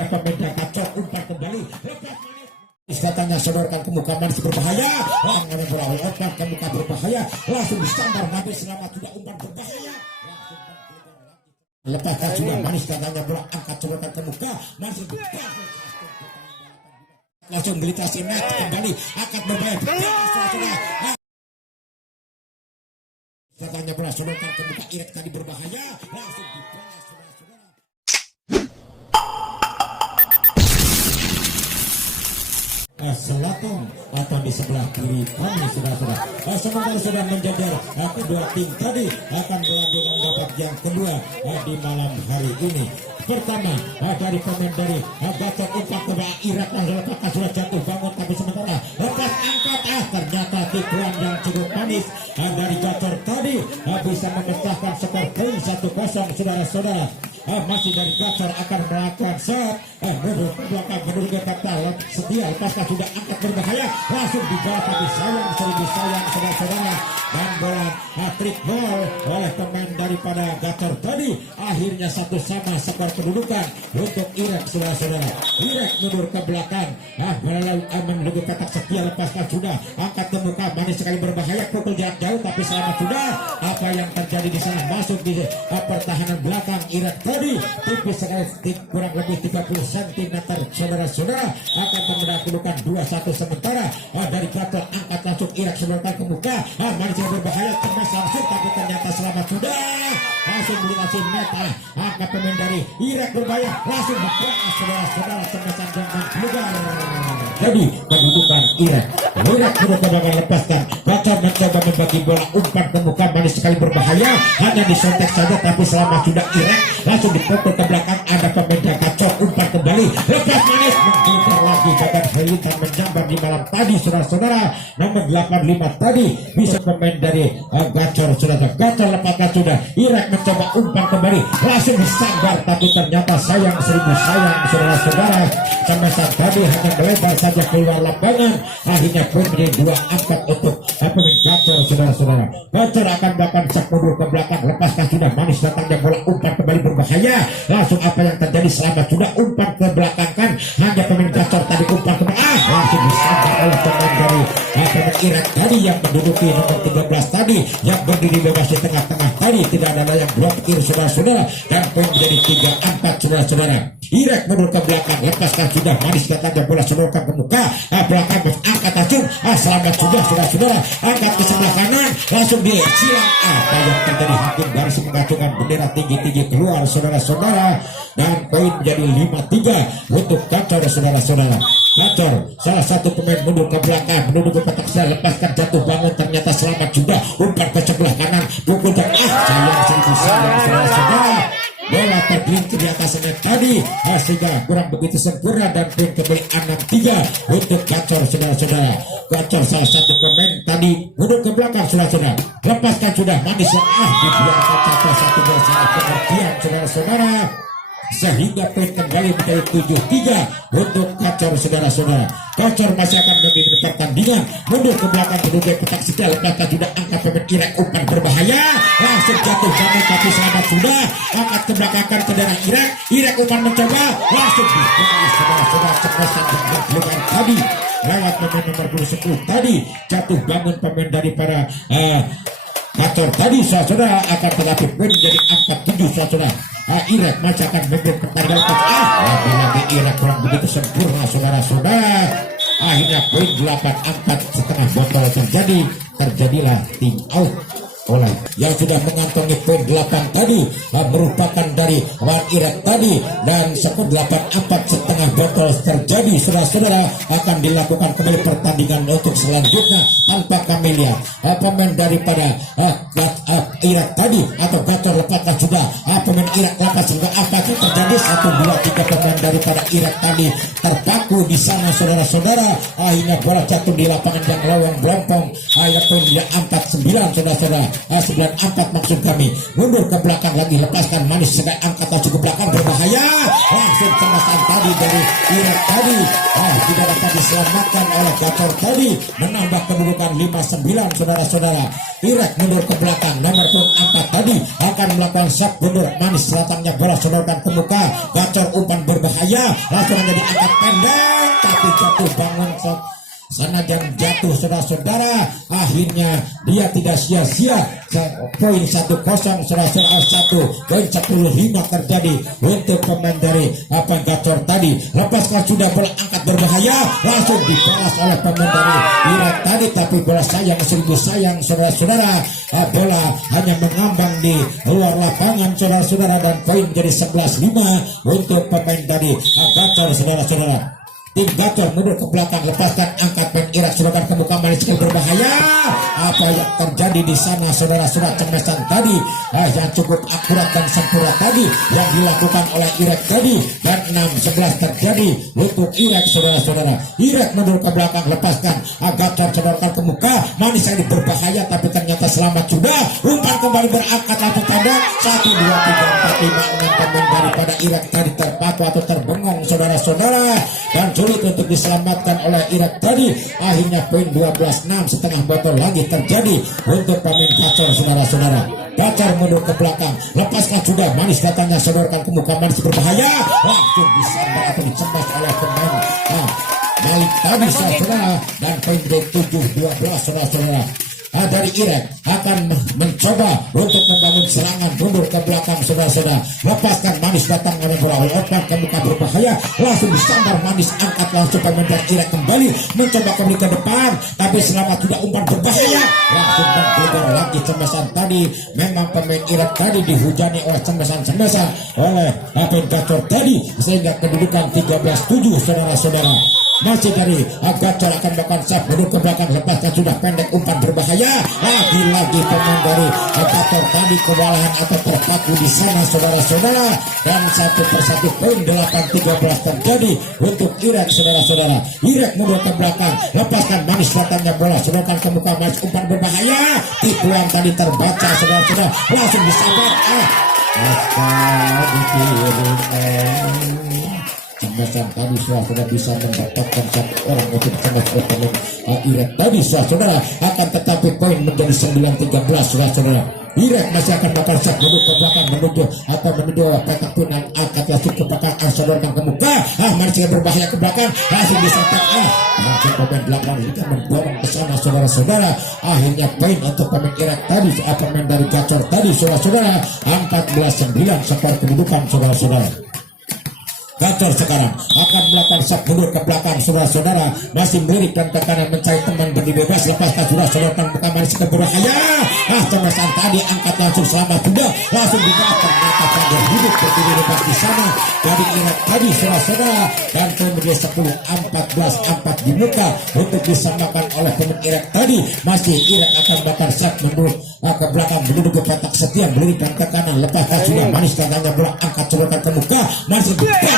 Pemain kacau umpan kembali. Katanya sodorkan ke muka manis berbahaya. Langan bola umpan ke muka berbahaya. Langsung disambar Nabi Selamat juga umpan berbahaya. Lepaskan juga manis katanya bola angkat sodorkan ke muka masih langsung melintasi net kembali angkat berbahaya. Katanya bola sodorkan ke muka Irek tadi berbahaya. Langsung dibalas. Selatan atau di sebelah kiri kami sudah sementara sudah menjajar kedua tim tadi akan melanjutkan babak yang kedua di malam hari ini. Pertama dari pemain dari Gacor umpan ke Irek yang lepaskan sudah jatuh bangun tapi sementara lepas angkat ternyata tipuan yang cukup manis dari Gacor tadi bisa memecahkan skor poin 1-0 saudara-saudara. Masih dari Gacor akan melakukan set mundur ke belakang menurut kata setia lepaskan sudah angkat berbahaya langsung dibalas tapi sayang saudara-saudara dan bola trik ball oleh pemain daripada Gacor tadi akhirnya 1-1 skor kedudukan untuk Irek saudara-saudara. Irek mundur ke belakang menuju kotak setia lepaskan sudah angkat ke muka manis sekali berbahaya pukul jarak jauh tapi selamat sudah. Apa yang terjadi di sana masuk di pertahanan belakang Irek tadi tipis sekali kurang lebih 30 cm saudara-saudara akan mendahulukan 2-1 sementara dari Gacor angkat langsung Irek sebelumkan ke muka manis yang berbahaya cemas langsung tapi ternyata selamat sudah langsung melintasi net angkat pemain dari Irek berbahaya langsung bergerak saudara-saudara cemasan dengan keluar. Jadi kedudukan Irek sudah kebangan lepaskan Gacor mencoba membagi bola umpan ke muka manis sekali berbahaya hanya disontek saja tapi selamat sudah Irek langsung dipukul ke belakang ada pemain Gacor umpan kembali lepas manis menggulung lagi gagal Helitan menjambar di malam tadi saudara-saudara nomor 85 tadi bisa pemain dari Gacor saudara. Gacor lepaskan sudah Irek mencoba umpan kembali langsung disambar tapi ternyata sayang saudara-saudara cemasan tadi hanya melebar saja keluar lapangan akhirnya pun menjadi 2-4 untuk pemain Gacor saudara-saudara. Gacor akan melakukan sak mundur ke belakang lepaskan sudah manis datangnya bola umpan kembali berbahaya langsung apa yang terjadi selamat sudah umpan ke belakang kan hanya pemain Gacor tadi umpan ke belakang langsung disambar oleh pemain dari pemain Irek tadi yang menduduki nomor 13 tadi yang berdiri bebas di tengah-tengah tadi tidak ada yang blokir saudara-saudara dan pun menjadi 3-4 saudara-saudara. Irek mundur ke belakang lepaskan sudah manis datangnya bola sodorkan ke muka belakang angkat langsung selamat sudah saudara-saudara angkat ke sebelah kanan langsung dia silang apa yang terjadi hakim garis mengacungkan bendera tinggi-tinggi keluar saudara-saudara dan poin menjadi 5-3 untuk Gacor saudara-saudara. Gacor salah satu pemain mundur ke belakang menuju ke kotak saya lepaskan jatuh bangun ternyata selamat juga umpan ke sebelah kanan pukul dan sayang saudara-saudara bola tergelincir di atas net tadi sehingga kurang begitu sempurna dan poin kembali 6-3 untuk Gacor saudara-saudara. Gacor salah satu pemain tadi mundur ke belakang saudara-saudara lepaskan sudah manis dibiarkan satu bola salah pengertian saudara-saudara sehingga poin kembali menjadi 7-3 untuk Gacor saudara-saudara. Gacor masih akan memimpin pertandingan mundur ke belakang menuju kotak setia lepaskan sudah angkat pemain Irek umpan berbahaya langsung jatuh bangun tapi selamat sudah angkat ke belakang ke daerah Irek umpan mencoba langsung dibalas saudara-saudara cepasan dengan tadi lewat pemain nomor 10 tadi jatuh bangun pemain daripada Gacor tadi saudara akan tetapi poin menjadi 4-7 saudara. Irek masih akan memberi pertandingan lagi Irek kurang begitu sempurna saudara-saudara akhirnya poin 8-4 setengah botol terjadilah tim out oleh yang sudah mengantongi poin 8 tadi merupakan dari Wan Irek tadi dan skor 8-4 setengah botol terjadi saudara-saudara akan dilakukan kembali pertandingan untuk selanjutnya tanpa kami lihat pemain daripada Irek tadi atau Gacor lepaskan sudah pemain Irek lepas sehingga apa yang terjadi 1, 2, 3 pemain daripada Irek tadi terpaku di sana saudara-saudara akhirnya bola jatuh di lapangan yang lowong belompong akhirnya poin 4-9 saudara-saudara 9-4 maksud kami mundur ke belakang lagi lepaskan manis sedang angkat langsung ke belakang berbahaya langsung cemasan tadi dari Irek tadi tidak dapat diselamatkan oleh Gacor tadi menambah kedudukan 5-9 saudara-saudara. Irak mundur ke belakang, nomor punggung 4 tadi akan melakukan shot mundur manis, datangnya bola sodorkan ke muka, gacor umpan berbahaya, langsung menjadi angkat pendek, tapi jatuh bangun shot. Senajan jatuh saudara-saudara, akhirnya dia tidak sia-sia. Poin 1-0 saudara-saudara, 1 poin 10-5 terjadi untuk pemain dari Gacor tadi. Lepaskan sudah bola angkat berbahaya, langsung dibalas oleh pemain dari Irak tadi, tapi bola sayang, seribu sayang saudara-saudara, bola hanya mengambang di luar lapangan saudara-saudara, dan poin jadi 11-5 untuk pemain dari Gacor saudara-saudara. Tim Gacor mundur ke belakang, lepaskan angkat main Irak, silakan ke muka manis berbahaya. Apa yang terjadi di sana saudara-saudara, cemesan tadi yang cukup akurat dan sempurna tadi yang dilakukan oleh Irak tadi, dan 6-11 terjadi untuk Irak saudara-saudara. Irak mundur ke belakang, lepaskan Gacor, silakan ke muka manis yang berbahaya, tapi ternyata selamat sudah. Umpan kembali berangkat langsung tanda 1, 2, 3, 4, 5, 6 pemain daripada Irak tadi terpaku atau terbengong saudara-saudara, dan sulit untuk diselamatkan oleh Irak tadi. Akhirnya poin 12-6, setengah botol lagi terjadi untuk pemain Gacor saudara-saudara. Gacor mundur ke belakang, lepaskan sudah manis, datangnya sodorkan ke muka manis berbahaya, langsung disambar atau dicembas oleh pemain Malik tadi saudara, dan poin 7-12 saudara-saudara. Dari Irak akan mencoba untuk membangun serangan, mundur ke belakang saudara-saudara, lepaskan manis, datang dengan bola umpan ke muka berbahaya, langsung disambar manis, angkat langsung pemain Irak kembali mencoba kembali ke depan, tapi selamat sudah umpan berbahaya, langsung menggelegar lagi cemesan tadi. Memang pemain Irak tadi dihujani oleh cemesan-cemesan oleh pemain Gacor tadi, sehingga kedudukan 13-7 saudara-saudara. Masih dari Gacor akan melakukan save, mundur ke belakang, lepaskan sudah pendek, umpan berbahaya, lagi-lagi pemain dari Gacor tadi kewalahan atau terpaku di sana saudara-saudara, dan 1-1 poin 8-13 terjadi untuk Irak saudara-saudara. Irak mundur ke belakang, lepaskan manis, datangnya bola, sedangkan ke muka manis, umpan berbahaya, tipuan tadi terbaca saudara-saudara, langsung disabar. Cemesan tadi sudah bisa mendapatkan satu orang untuk cemas pemain Irak tadi saudara, akan tetapi poin menjadi 9-13 saudara. Irak masih akan melakukan shot mundur ke belakang, menuju petak pinang, angkat langsung ke belakang, sodorkan ke muka, manis berbahaya ke belakang, langsung disampaikan, langsung pemain belakang juga mendorong ke sana saudara-saudara. Akhirnya poin untuk pemain Irak tadi, pemain dari Gacor tadi saudara-saudara, 14-9 skor kedudukan saudara-saudara. Gacor sekarang akan melakukan shot mundur ke belakang saudara-saudara, masih melirik dan ke kanan mencari teman berdiri bebas, lepaskan sudah sodorkan muka manis ke berbahaya, cemesan tadi angkat langsung selamat sudah, langsung dibawa, ternyata Fajar hidup berdiri bebas di sana dari Irak tadi saudara-saudara, dan kemudian 10-14 di muka untuk disamakan oleh pemain Irak tadi. Masih Irak akan melakukan shot mundur ke belakang, menuju ke petak setia, melirik dan ke kanan, lepaskan sudah manis, datangnya bola angkat sodorkan ke muka, masih dibawa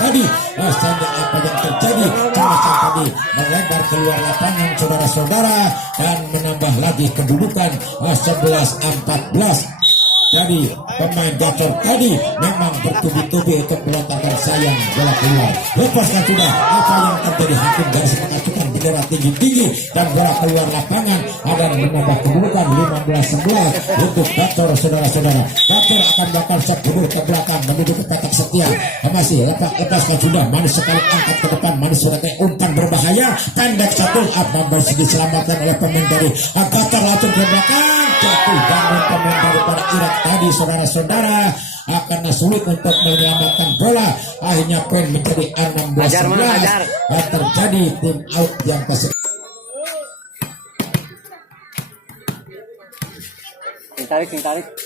tadi, sehingga apa yang terjadi, cemesan tadi melebar keluar lapangan saudara-saudara, dan menambah lagi kedudukan 11-14. Jadi pemain Gacor tadi memang bertubi-tubi untuk melontarkan sayang bola keluar, lepaskan sudah apa yang terjadi, hakim garis mengacungkan bendera tinggi-tinggi dan bola keluar lapangan, dan menambah kedudukan 15-11 untuk Gacor saudara-saudara. Gacor akan melakukan shot mundur ke belakang, menuju ke petak setia, masih lepaskan sudah manis sekali, angkat ke depan, manis sudah umpan berbahaya, pendek satu, masih diselamatkan oleh pemain dari Gacor, langsung ke belakang, jatuh bangun pemain daripada Irak tadi saudara-saudara, akan sulit untuk menyelamatkan bola. Akhirnya poin menjadi 16-11, terjadi tim out yang tersebut. Tarik.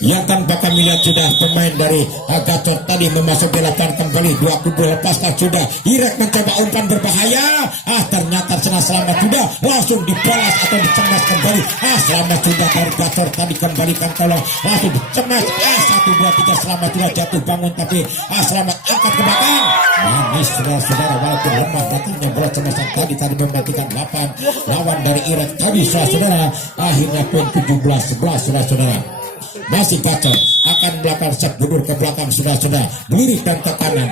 Ya, tanpa kami lihat sudah pemain dari Gacor tadi memasuki lapangan kembali, dua kubu lepaskan sudah, Irak mencoba umpan berbahaya, ternyata selamat sudah, langsung dibalas atau dicemas kembali, selamat sudah dari Gacor tadi, kembalikan tolong, langsung dicemas, 1, 2, 3 selamat sudah, jatuh bangun tapi selamat angkat ke belakang, manis saudara-saudara, walaupun lemah datangnya bola cemasan tadi mematikan 8 lawan dari Irak tadi saudara-saudara. Akhirnya poin 17-11 saudara-saudara. masih Gacor akan melakukan set mundur ke belakang saudara-saudara, melirik dan ke kanan.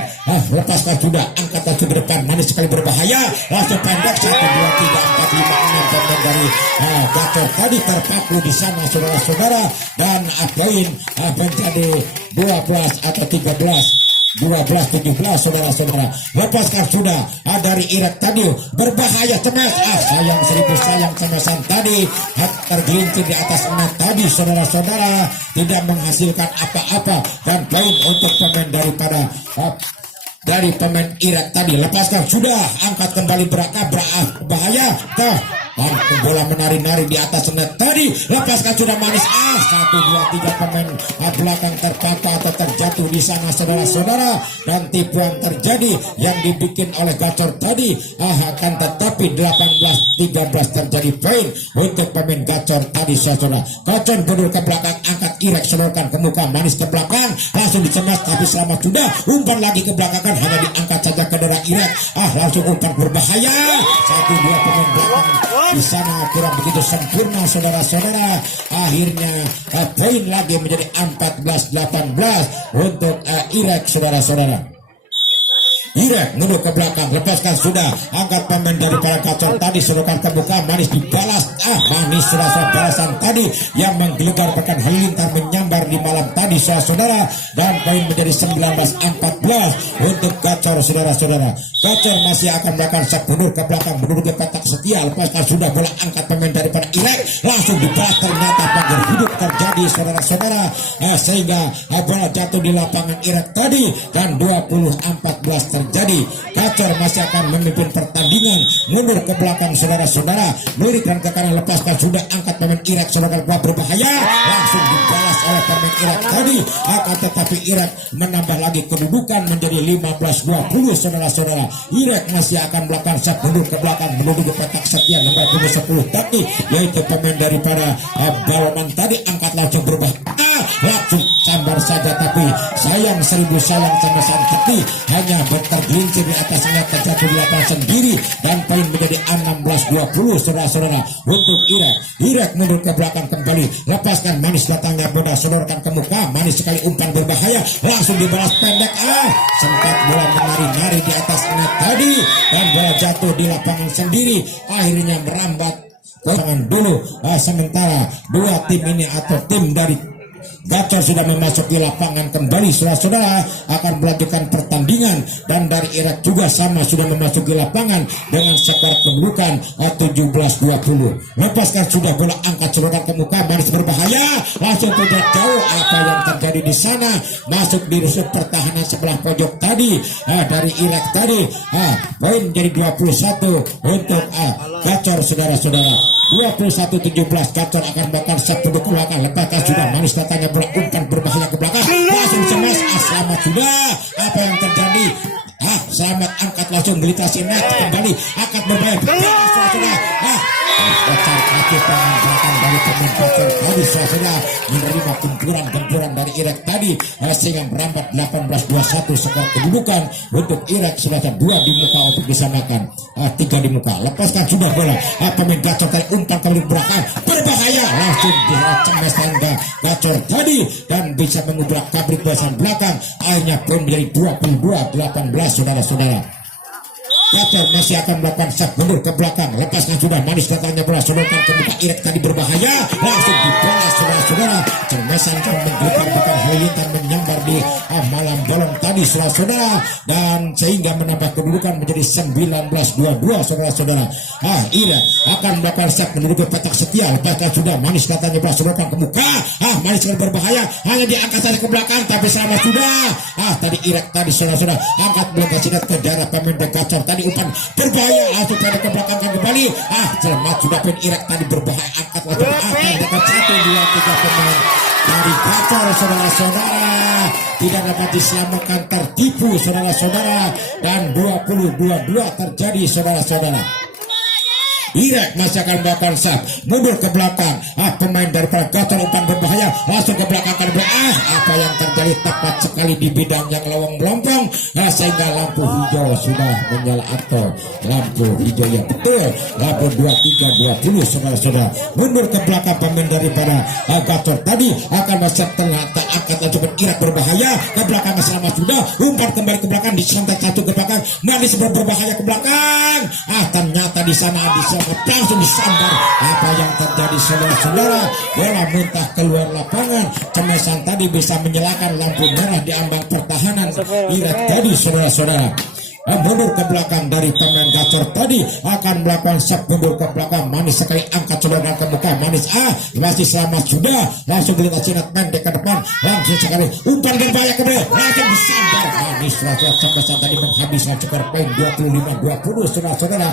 Lepaskan sudah, angkat laju ke depan, manis sekali berbahaya, langsung pendek 1, 2, 3, 4, 5, 6 pemain dari Gacor tadi terpaku di sana saudara-saudara, dan poin menjadi 12 atau 12-17 saudara-saudara. Lepaskan sudah dari Irak tadi, berbahaya cemas, sayang seribu sayang cemasan tadi, tergelincir di atas net tadi saudara-saudara, tidak menghasilkan apa-apa, dan poin untuk pemain dari pemain Irak tadi. Lepaskan sudah, angkat kembali bahaya, dan bola menari-nari di atas net tadi. Lepaskan sudah manis, 1, 2, 3 pemain belakang terpaku atau terjatuh di sana saudara-saudara, dan tipuan terjadi yang dibikin oleh Gacor tadi. Akan tetapi 18-13 terjadi poin untuk pemain Gacor tadi saudara. Gacor mundur ke belakang, angkat Irak sedorkan ke muka, manis ke belakang, langsung dicemas, tapi selamat sudah, umpan lagi ke belakang, hanya diangkat saja ke darah Irak. Langsung umpan berbahaya, 1-2 pemain belakang di sana kurang begitu sempurna saudara-saudara. Akhirnya poin lagi menjadi 14-18 untuk Irak saudara-saudara. Irak mundur ke belakang, lepaskan sudah, angkat pemain dari para Gacor tadi, sedokan ke muka, manis dibalas, manis saudara-saudara, balasan tadi yang menggelegar pekan halilintar menyambar di malam tadi saudara-saudara, dan poin menjadi 19-14 untuk Gacor saudara-saudara. Gacor masih akan melakukan set mundur ke belakang, menuju ke kotak setia, lepaskan sudah, bola angkat pemain daripada Irak, langsung dibalas, ternyata pagar hidup terjadi saudara-saudara, sehingga bola jatuh di lapangan Irak tadi, dan 20-14 terjadi. Gacor masih akan memimpin pertandingan, mundur ke belakang saudara-saudara, melirik dan ke kanan, lepaskan sudah, angkat pemain Irak saudara, berbahaya, langsung dibalas oleh pemain Irak tadi. Akan tetapi Irak menambah lagi kedudukan menjadi 15-20 saudara-saudara. Irak masih akan melakukan set mundur ke belakang, menuju ke kotak setia nomor 10 tadi, yaitu pemain daripada Baloman tadi, angkat langsung berubah, langsung sambar saja, tapi sayang seribu sayang cemasan tadi, hanya tergelincir di atas net, terjatuh di lapangan sendiri, dan poin menjadi 16-20 saudara-saudara untuk Irak. Irak mundur ke belakang kembali, lepaskan manis datangnya bola, sodorkan ke muka, manis sekali umpan berbahaya, langsung dibalas pendek, sempat bola menari-nari di atas net tadi, dan bola jatuh di lapangan sendiri, akhirnya merambat tangan dulu. Sementara dua tim ini atau tim dari Gacor sudah memasuki lapangan kembali saudara-saudara, akan melanjutkan pertandingan, dan dari Irak juga sama sudah memasuki lapangan dengan skor kedudukan 17-20. Lepaskan sudah, bola angkat selokan ke muka, manis berbahaya, langsung tidak jauh apa yang terjadi di sana, masuk di rusuk pertahanan sebelah pojok tadi dari Irak tadi. Poin jadi 21 untuk Gacor saudara-saudara. 21-17 Gacor akan bakar set penduk ke belakang, lepaskan sudah, manis datangnya bola umpan berbahaya ke belakang, langsung cemas, selamat sudah, apa yang terjadi? Selamat angkat langsung melintasi net kembali, angkat berbahaya, sudah, kocar kaki tangan belakang dari pemain Gacor tadi saudara, menerima gempuran dari Irak tadi, sehingga merambat 18-21 skor kedudukan untuk Irak saudara. 2 di muka untuk disamakan, 3 di muka. Lepaskan sudah bola, pemain Gacor tadi umpan kembali belakang, berbahaya, langsung dicemes tangga Gacor tadi, dan bisa mengubrak pabrik bahasan belakang, akhirnya poin menjadi 22-18 saudara-saudara. Gacor masih akan melakukan set mundur ke belakang, lepaskan sudah, manis datangnya bola, sodorkan ke muka Irak tadi, berbahaya, langsung dibalas saudara-saudara, cemesan kan menggelegar bukan halilintar menyambar di malam bolong tadi saudara-saudara, dan sehingga menambah kedudukan menjadi 19-22 saudara-saudara. Irak akan melakukan set menuju ke petak setia, lepaskan sudah, manis datangnya bola, sodorkan ke muka, manis kan berbahaya, hanya diangkat saja ke belakang, tapi selamat sudah. Tadi Irak tadi saudara-saudara, angkat melengkapi ke darah pemain Gacor tadi, umpan berbahaya, langsung pada ke belakang kembali, selamat sudah, pemain Irak tadi berbahaya, angkat langsung dekat 1, 2, 3 pemain dari Gacor saudara-saudara tidak dapat diselamatkan, tertipu saudara-saudara, dan 20-22 terjadi saudara-saudara. Irak masih akan melakukan sub mundur ke belakang. Pemain daripada Gacor umpan berbahaya langsung ke belakang kan apa yang terjadi tepat sekali di bidang yang lowong melompong sehingga lampu hijau sudah menyala atau lampu hijau yang betul lampu 23-20 saudara-saudara mundur ke belakang pemain daripada Gacor tadi akan masuk tengah angkat lanjutkan Irak berbahaya ke belakang selama sudah umpan kembali ke belakang disantet satu ke belakang Manis berbahaya ke belakang ternyata di sana langsung disambar apa yang terjadi saudara-saudara bola muntah keluar lapangan Cemesan tadi bisa menyalakan lampu merah di ambang pertahanan Irak tadi saudara-saudara mundur ke belakang dari pemain Gacor tadi akan melakukan set mundur ke belakang Manis sekali angkat saudara ke muka Manis masih selamat sudah langsung dilintasi pendek ke depan langsung sekali umpan berbahaya ke belakang langsung disambar Manis langsung Cemesan tadi menghabiskan skor poin 25-20 saudara-saudara.